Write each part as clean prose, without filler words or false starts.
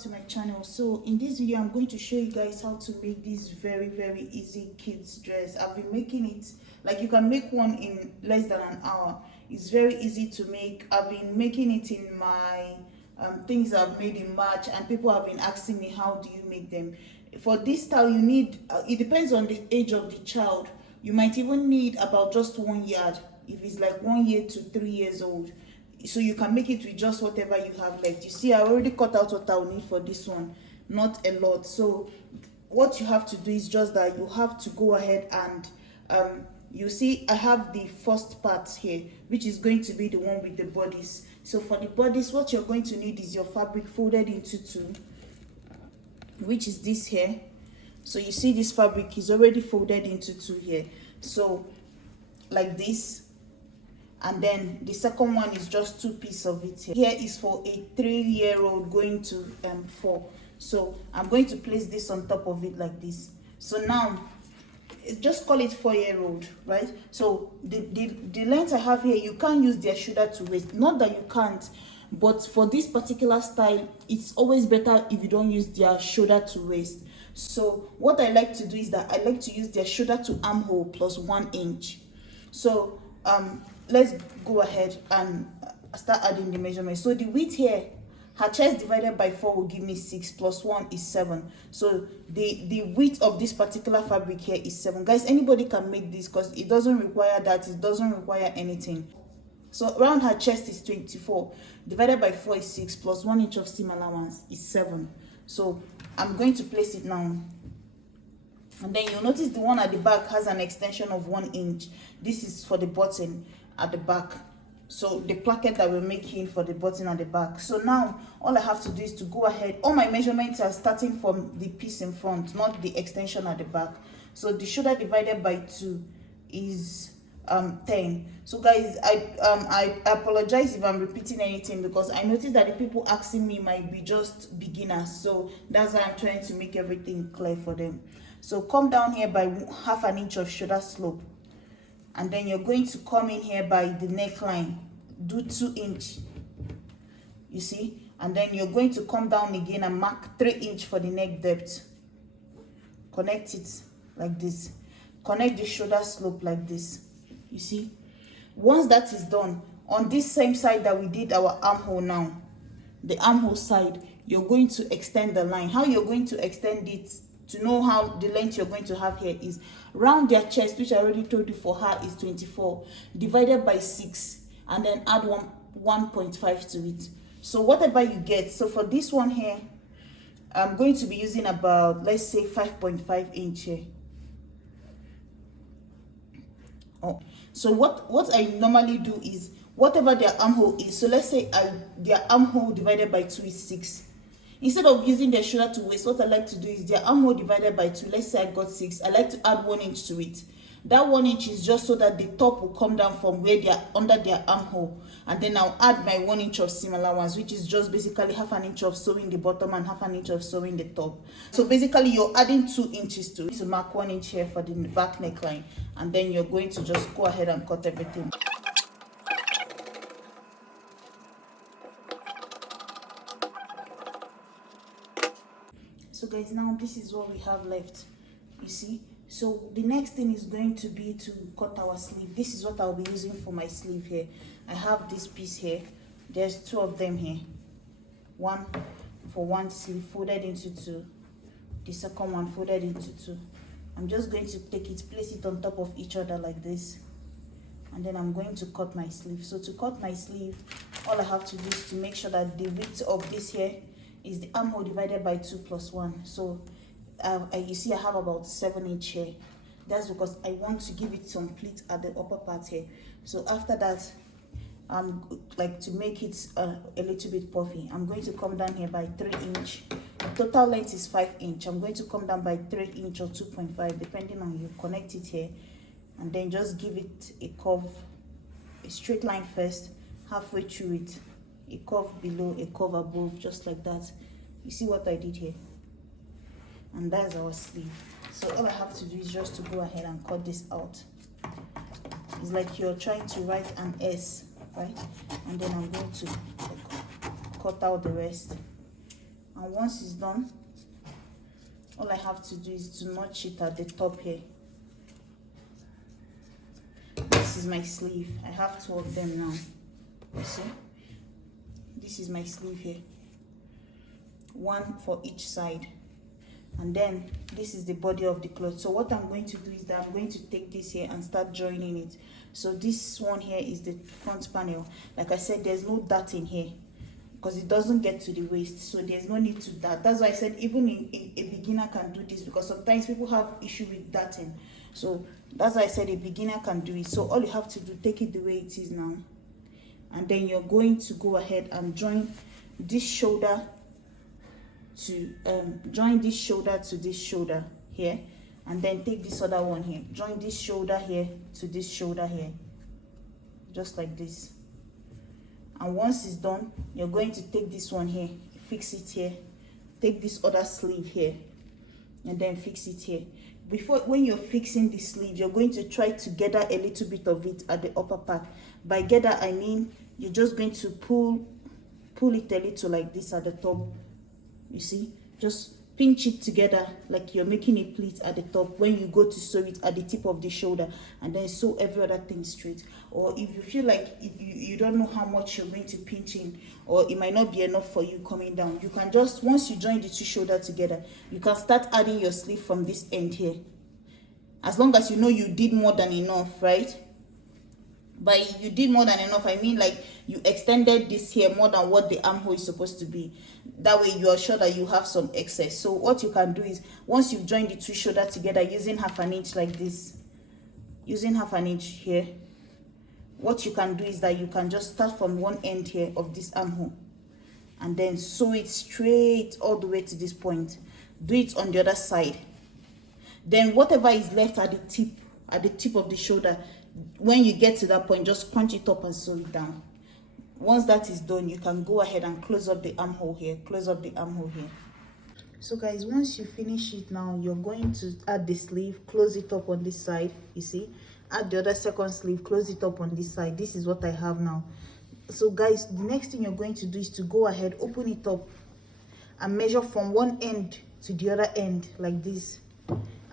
to my channel. So in this video I'm going to show you guys how to make this very easy kids dress. I've been making it, like you can make one in less than an hour. It's very easy to make. I've been making it in my things I've made in March, and people have been asking me, how do you make them? For this style you need, it depends on the age of the child. You might even need about just 1 yard if it's like 1 year to 3 years old. So you can make it with just whatever you have left. You see, I already cut out what I will need for this one, not a lot. So what you have to do is just that you have to go ahead and you see I have the first part here, which is going to be the one with the bodice. So for the bodice, what you're going to need is your fabric folded into two, which is this here. So you see this fabric is already folded into two here, so like this. And then the second one is just 2 pieces of it here. Here is for a 3-year-old going to 4. So I'm going to place this on top of it like this. So now just call it 4-year-old, right? So the length I have here, you can't use their shoulder to waist. Not that you can't, but for this particular style it's always better if you don't use their shoulder to waist. So what I like to do is that I like to use their shoulder to armhole plus 1 inch. So let's go ahead and start adding the measurements. So the width here, her chest divided by 4 will give me 6, plus 1 is 7. So the width of this particular fabric here is 7. Guys, anybody can make this because it doesn't require that, it doesn't require anything. So around her chest is 24, divided by 4 is 6, plus 1 inch of seam allowance is 7. So I'm going to place it now. And then you'll notice the one at the back has an extension of 1 inch. This is for the button at the back. So the placket that we're making for the button at the back. So now all I have to do is to go ahead. All my measurements are starting from the piece in front, not the extension at the back. So the shoulder divided by 2 is 10. So guys, I apologize if I'm repeating anything, because I noticed that the people asking me might be just beginners. So that's why I'm trying to make everything clear for them. So come down here by ½ an inch of shoulder slope, and then you're going to come in here by the neckline, do 2 inch, you see, and then you're going to come down again and mark 3 inch for the neck depth. Connect it like this, connect the shoulder slope like this, you see. Once that is done, on this same side that we did our armhole now, the armhole side, you're going to extend the line. How you're going to extend it, to know how the length you're going to have here, is round their chest, which I already told you for her is 24, divided by 6, and then add 1.5 to it. So whatever you get. So for this one here, I'm going to be using about, let's say 5.5 inch here. Oh, so what I normally do is whatever their armhole is. So let's say their armhole divided by 2 is 6. Instead of using their shoulder to waist, what I like to do is their armhole divided by 2. Let's say I got 6. I like to add 1 inch to it. That 1 inch is just so that the top will come down from where they are under their armhole, and then I'll add my 1 inch of seam allowance, which is just basically ½ an inch of sewing the bottom and ½ an inch of sewing the top. So basically you're adding 2 inches to it to mark 1 inch here for the back neckline, and then you're going to just go ahead and cut everything. So guys, now this is what we have left, you see. So the next thing is going to be to cut our sleeve. This is what I'll be using for my sleeve here. I have this piece here, there's 2 of them here, one for 1 sleeve folded into 2, the second one folded into 2. I'm just going to take it, place it on top of each other like this, and then I'm going to cut my sleeve. So to cut my sleeve, all I have to do is to make sure that the width of this here is the armhole divided by 2 plus 1. So you see I have about 7 inch here. That's because I want to give it some pleat at the upper part here. So after that, like to make it a little bit puffy, I'm going to come down here by 3 inch. The total length is 5 inch. I'm going to come down by 3 inch or 2.5, depending on you. Connect it here, and then just give it a curve, a straight line first, halfway through it, a curve below, a curve above, just like that. You see what I did here? And that's our sleeve. So all I have to do is just to go ahead and cut this out. It's like you're trying to write an S, right? And then I'm going to cut out the rest. And once it's done, all I have to do is to notch it at the top here. This is my sleeve. I have 2 of them now. You see? This is my sleeve here. 1 for each side. And then this is the body of the cloth. So what I'm going to do is that I'm going to take this here and start joining it. So this one here is the front panel. Like I said, there's no darting here because it doesn't get to the waist, so there's no need to dart. That's why I said even a beginner can do this, because sometimes people have issue with darting. So that's why I said a beginner can do it. So all you have to do, take it the way it is now, and then you're going to go ahead and join this shoulder to this shoulder here, and then take this other one here, join this shoulder here to this shoulder here, just like this. And once it's done, you're going to take this one here, fix it here, take this other sleeve here, and then fix it here. When you're fixing the sleeve, you're going to try to gather a little bit of it at the upper part. By gather, I mean you're just going to pull it a little like this at the top. You see, just pinch it together like you're making a pleat at the top when you go to sew it at the tip of the shoulder, and then sew every other thing straight. Or if you feel like you don't know how much you're going to pinch in, or it might not be enough for you coming down, you can just, once you join the 2 shoulders together, you can start adding your sleeve from this end here, as long as you know you did more than enough, right? By you did more than enough, I mean like you extended this here more than what the armhole is supposed to be. That way you are sure that you have some excess. So what you can do is, once you've joined the 2 shoulders together using 1/2 inch like this, using 1/2 inch here, what you can do is that you can just start from one end here of this armhole and then sew it straight all the way to this point. Do it on the other side. Then whatever is left at the tip of the shoulder, when you get to that point, just crunch it up and sew it down. Once that is done, you can go ahead and close up the armhole here, close up the armhole here. So guys, once you finish it now, you're going to add the sleeve, close it up on this side. You see, add the other second sleeve, close it up on this side. This is what I have now. So guys, the next thing you're going to do is to go ahead, open it up and measure from one end to the other end like this,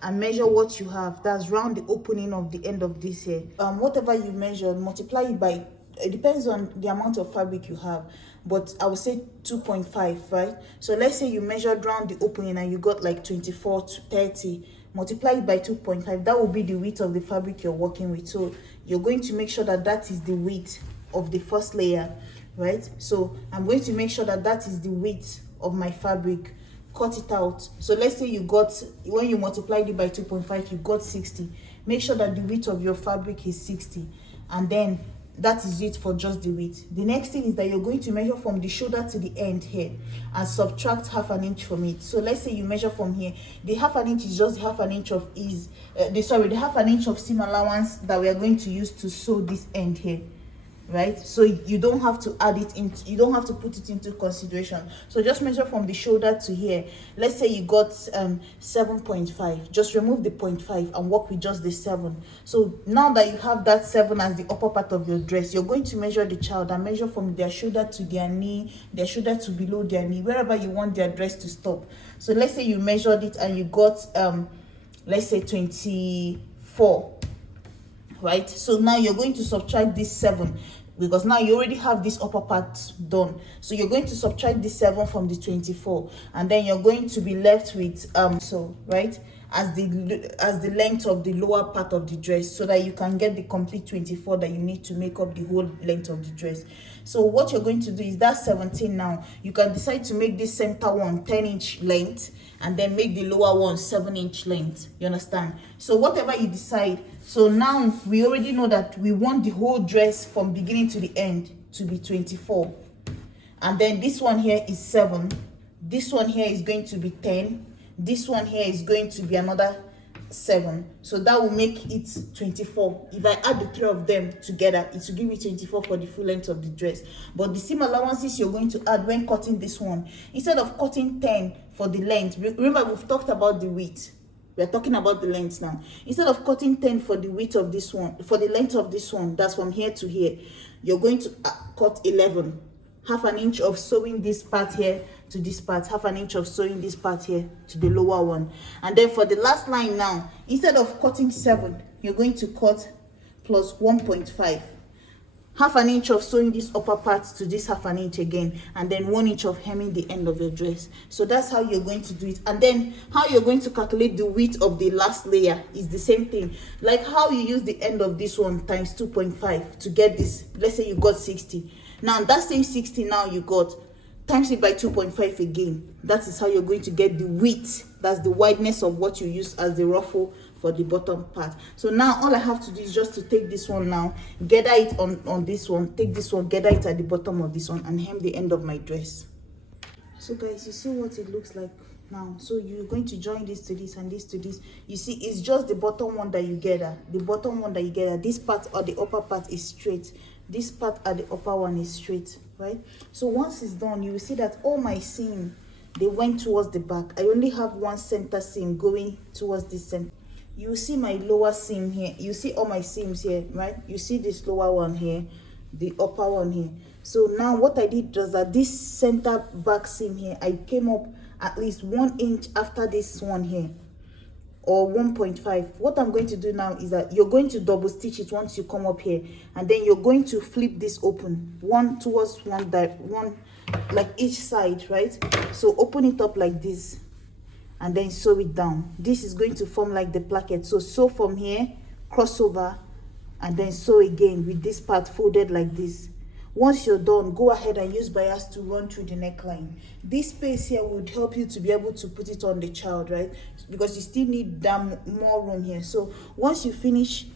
and measure what you have. That's round the opening of the end of this here. Whatever you measure, multiply it by, it depends on the amount of fabric you have, but I would say 2.5, right? So let's say you measured round the opening and you got like 24 to 30, multiply it by 2.5. That will be the width of the fabric you're working with. So you're going to make sure that that is the width of the first layer, right? So I'm going to make sure that that is the width of my fabric. Cut it out. So let's say you got, when you multiplied it by 2.5, you got 60. Make sure that the width of your fabric is 60, and then that is it for just the width. The next thing is that you're going to measure from the shoulder to the end here and subtract 1/2 inch from it. So let's say you measure from here, the 1/2 inch is just the 1/2 inch of the 1/2 inch of seam allowance that we are going to use to sew this end here, right? So you don't have to add it into, you don't have to put it into consideration. So just measure from the shoulder to here. Let's say you got 7.5, just remove the 0.5 and work with just the 7. So now that you have that 7 as the upper part of your dress, you're going to measure the child and measure from their shoulder to their knee, their shoulder to below their knee, wherever you want their dress to stop. So let's say you measured it and you got let's say 24, right? So now you're going to subtract this 7, because now you already have this upper part done. So you're going to subtract this 7 from the 24, and then you're going to be left with so right as the length of the lower part of the dress, so that you can get the complete 24 that you need to make up the whole length of the dress. So what you're going to do is that 17, now you can decide to make this center one 10-inch length and then make the lower one 7-inch length. You understand? So whatever you decide. So now we already know that we want the whole dress from beginning to the end to be 24, and then this one here is 7, this one here is going to be 10, this one here is going to be another 7. So that will make it 24. If I add the 3 of them together, it will give me 24 for the full length of the dress. But the seam allowances you're going to add when cutting this one, instead of cutting 10 for the length, remember we've talked about the width, we're talking about the length now. Instead of cutting 10 for the width of this one, for the length of this one, that's from here to here, you're going to cut 11. half an inch of sewing this part here to this part, half an inch of sewing this part here to the lower one. And then for the last line now, instead of cutting 7, you're going to cut plus 1.5, half an inch of sewing this upper part to this half an inch again, and then 1 inch of hemming the end of your dress. So that's how you're going to do it. And then how you're going to calculate the width of the last layer is the same thing, like how you use the end of this one times 2.5 to get this. Let's say you got 60. Now that same 60 now you got, times it by 2.5 again. That is how you're going to get the width. That's the wideness of what you use as the ruffle for the bottom part. So now all I have to do is just to take this one now, gather it on this one, take this one, gather it at the bottom of this one, and hem the end of my dress. So guys, you see what it looks like now. So you're going to join this to this and this to this. You see, it's just the bottom one that you gather, the bottom one that you gather. This part or the upper part is straight, this part at the upper one is straight, right? So once it's done, you will see that all my seam, they went towards the back. I only have one center seam going towards this center. You see my lower seam here, you see all my seams here, right? You see this lower one here, the upper one here. So now what I did was that this center back seam here, I came up at least 1 inch after this one here, or 1.5. What I'm going to do now is that you're going to double stitch it once you come up here, and then you're going to flip this open, one towards one like each side, right? So open it up like this, and then sew it down. This is going to form like the placket. So sew from here, cross over, and then sew again with this part folded like this. Once you're done, go ahead and use bias to run through the neckline. This space here would help you to be able to put it on the child, right? Because you still need that more room here. So once you finish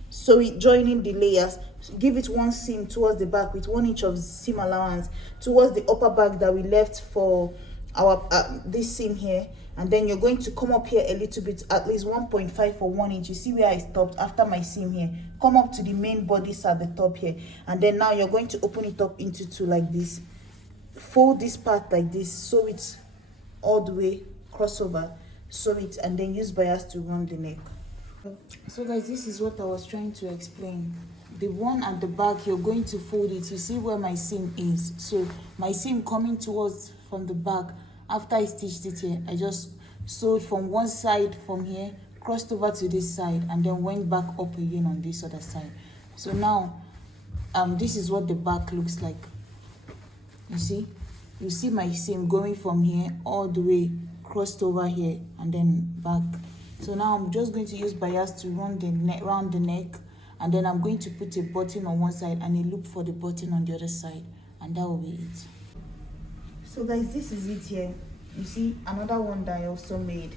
joining the layers, give it one seam towards the back with 1 inch of seam allowance towards the upper back that we left for our this seam here. And then you're going to come up here a little bit, at least 1.5 or 1 inch. You see where I stopped after my seam here. Come up to the main bodice at the top here, and then now you're going to open it up into 2 like this. Fold this part like this, sew it all the way, crossover, sew it, and then use bias to run the neck. So guys, this is what I was trying to explain. The one at the back, you're going to fold it. You see where my seam is. So my seam coming towards from the back. After I stitched it here, I just sewed from one side from here, crossed over to this side, and then went back up again on this other side. So now this is what the back looks like. You see my seam going from here all the way, crossed over here, and then back. So now I'm just going to use bias to run the neck, round the neck, and then I'm going to put a button on one side and a loop for the button on the other side, and that will be it. So guys, this is it here. You see another one that I also made.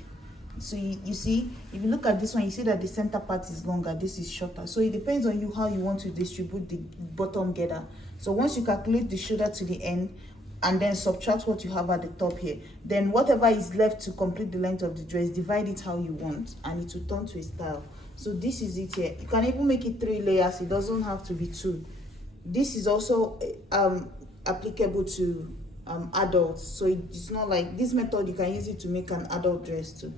So you see, if you look at this one, you see that the center part is longer, this is shorter. So it depends on you how you want to distribute the bottom gather. So once you calculate the shoulder to the end and then subtract what you have at the top here, then whatever is left to complete the length of the dress, divide it how you want, and it will turn to a style. So this is it here. You can even make it 3 layers. It doesn't have to be 2. This is also applicable to adults. So it's not like this method, you can use it to make an adult dress too.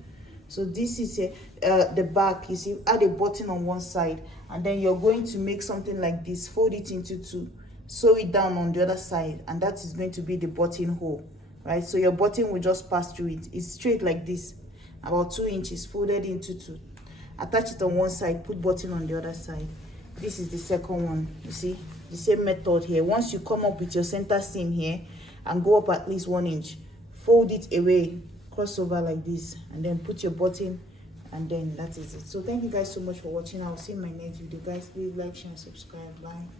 So this is the back. You see, add a button on one side, and then you're going to make something like this, fold it into 2, sew it down on the other side, and that is going to be the buttonhole, right? So your button will just pass through it. It's straight like this, about 2 inches, folded into 2. Attach it on one side, put button on the other side. This is the second one. You see the same method here. Once you come up with your center seam here and go up at least 1 inch, fold it away, cross over like this, and then put your button, and then that is it. So thank you guys so much for watching. I'll see you in my next video. Guys, please like, share, and subscribe. Bye.